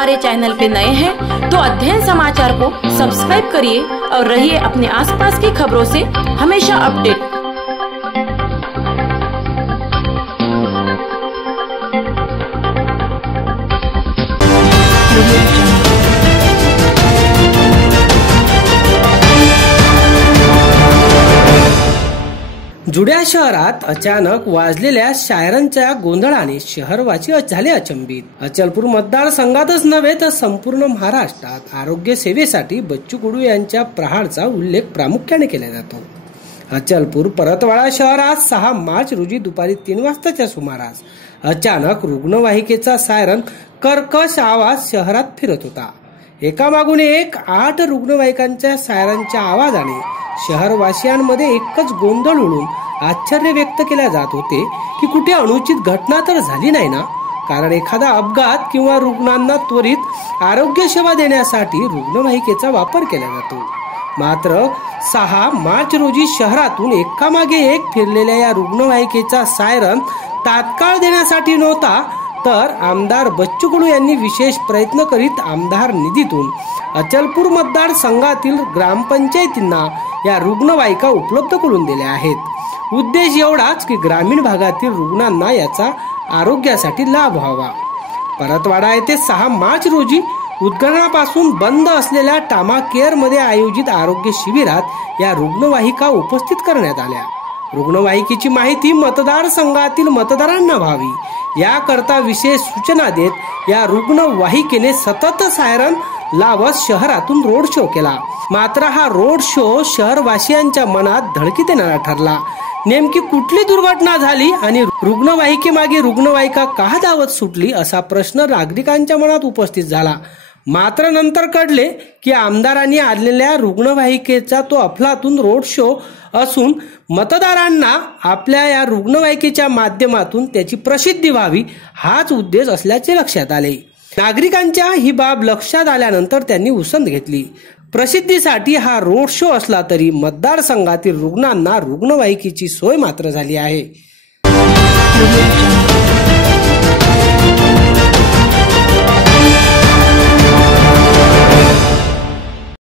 हमारे चैनल पे नए हैं तो अध्ययन समाचार को सब्सक्राइब करिए और रहिए अपने आसपास की खबरों से हमेशा अपडेट। जुड्या शहरात अचानक वाजलेल्या शायरांच्या गोंधळाने शहरवासी झाले अचंबित। अचलपूर मतदारसंघातच नव्हे तर संपूर्ण महाराष्ट्रात आरोग्य सेवेसाठी बच्चू कडू यांच्या प्रहारचा उल्लेख प्रामुख्याने केला जातो। अचलपूर परतवाडा शहरात 6 मार्च रोजी दुपारी 3 वाजताच्या सुमारास अचानक रुग्णवाहिकेचा सायरन कर्कश आवाज शहरात फिरत होता। एकामागून एक 8 रुग्णवाहिकांच्या सायरनच्या आवाजाने शहरवासियांमध्ये एकच गोंधळ उडून आश्चर्य व्यक्त केले जात होते की कुठे अनुचित घटना तर झाली नाही ना, कारण एखादा अपघात किंवा रुग्णांना त्वरित आरोग्य सेवा देण्यासाठी रुग्णवाहिकेचा वापर केला जातो। मात्र 6 मार्च रोजी शहरातून एकामागे एक फिरलेल्या या रुग्णवाहिकेचा सायरन तात्काळ देण्यासाठी नव्हता, तर आमदार बच्चू कडू यांनी विशेष प्रयत्न करीत आमदार निधीतून अचलपूर मतदारसंघातील ग्रामपंचायतींना या रुग्णवाहिका उपलब्ध करून दिल्या आहेत। उद्देश एवढाच की ग्रामीण भागातील रुग्णांना याचा आरोग्यासाठी लाभ व्हावा। परतवाडा येथे 6 मार्च रोजी उद्घाटनापासून बंद असलेल्या टामा केअर मध्ये आयोजित आरोग्य शिबिरात या रुग्णवाहिका उपस्थित करण्यात आल्या। रुग्णवाहिकेची माहिती मतदारसंघातील मतदारांना व्हावी याकरता विशेष सूचना देत या रुग्णवाहिकेने सतत सायरन लावत शहरातून रोड शो केला। मात्र हा रोड शो शहरवासियांच्या मनात धडकी देणारा ठरला। नेमकी कुठली दुर्घटना झाली आणि रुग्णवाहिकेमागे रुग्णवाहिका का धावत सुटली असा प्रश्न नागरिकांच्या मनात उपस्थित झाला। मात्र नंतर कळले की आमदारांनी आणलेल्या रुग्णवाहिकेचा तो अफलातून रोड शो असून मतदारांना आपल्या या रुग्णवाहिकेच्या माध्यमातून त्याची प्रसिद्धी व्हावी हाच उद्देश असल्याचे लक्षात आले। नागरिकांच्या ही बाब लक्षात आल्यानंतर त्यांनी उसंत घेतली। प्रसिद्धीसाठी हा रोड शो असला तरी मतदारसंघातील रुग्णांना रुग्णवाहिकेची सोय मात्र झाली आहे।